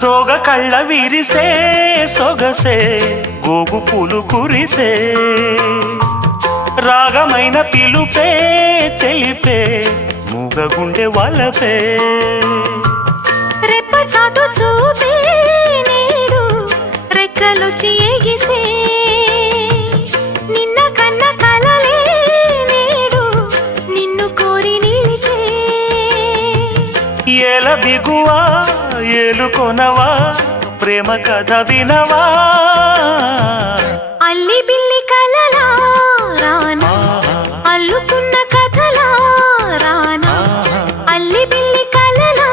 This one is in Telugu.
సోగ కళ్ళ విరిసే సొగసే గోగు పూలు కురిసే రాగమైన పిలుపే తెలిపే మూగ గుండె వలపే రెప్ప చాటు చూపే నేడు రెక్కలొచ్చి ఎగిసే నిన్న కన్న కలలే నేడు నిన్ను కోరి నిలిచే ఏల బిగువా ఏలుకొనవా ప్రేమ కథ వినవా అల్లి బిల్లి కలలా రానా అల్లుకున్న కథలా రానా అల్లి బిల్లి కలలా